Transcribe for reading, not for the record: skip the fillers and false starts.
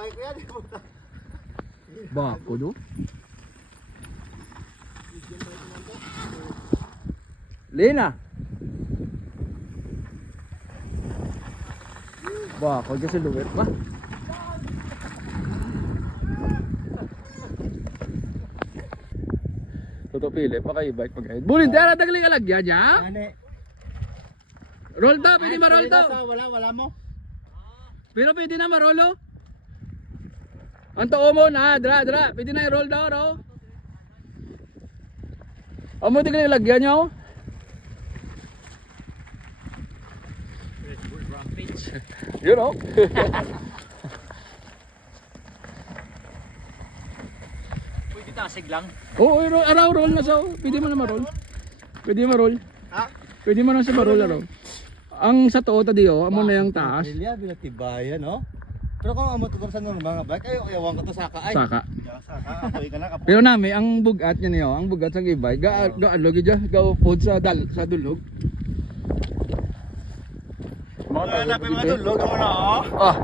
bike ko yan. Bako do. Lena. Bako kasi luwet pa. Toto pili pa kayo bike pag-guide. Bulin dara dagli alagya ja. Roll to, pwede ma-roll to. Wala mo. Pero pwede na ma-rollo. Anto mo na, dra, pwede na i-roll daw raw. Amo tignan yung lagyan nyo. You know. Pwede tasig lang. Oo, araw roll na sa. Pwede mo na ma-roll. Pwede ma-roll. Ha? Pwede mo na sa ma-roll araw. Ang sa tuo tadi oh, amo na yung taas. Pilya, binatibayan, no? Pero kung amo tugon sa mga bike, ay, ayawan ko to saka ay. Saka. Saka, apoy ka na kapo. Pero nami ang bugat niya niyo, ang bugat sa gibay, gaalog gid ga pod sa dulog. Mga hanapin mo tulog mo na, oh. Ah,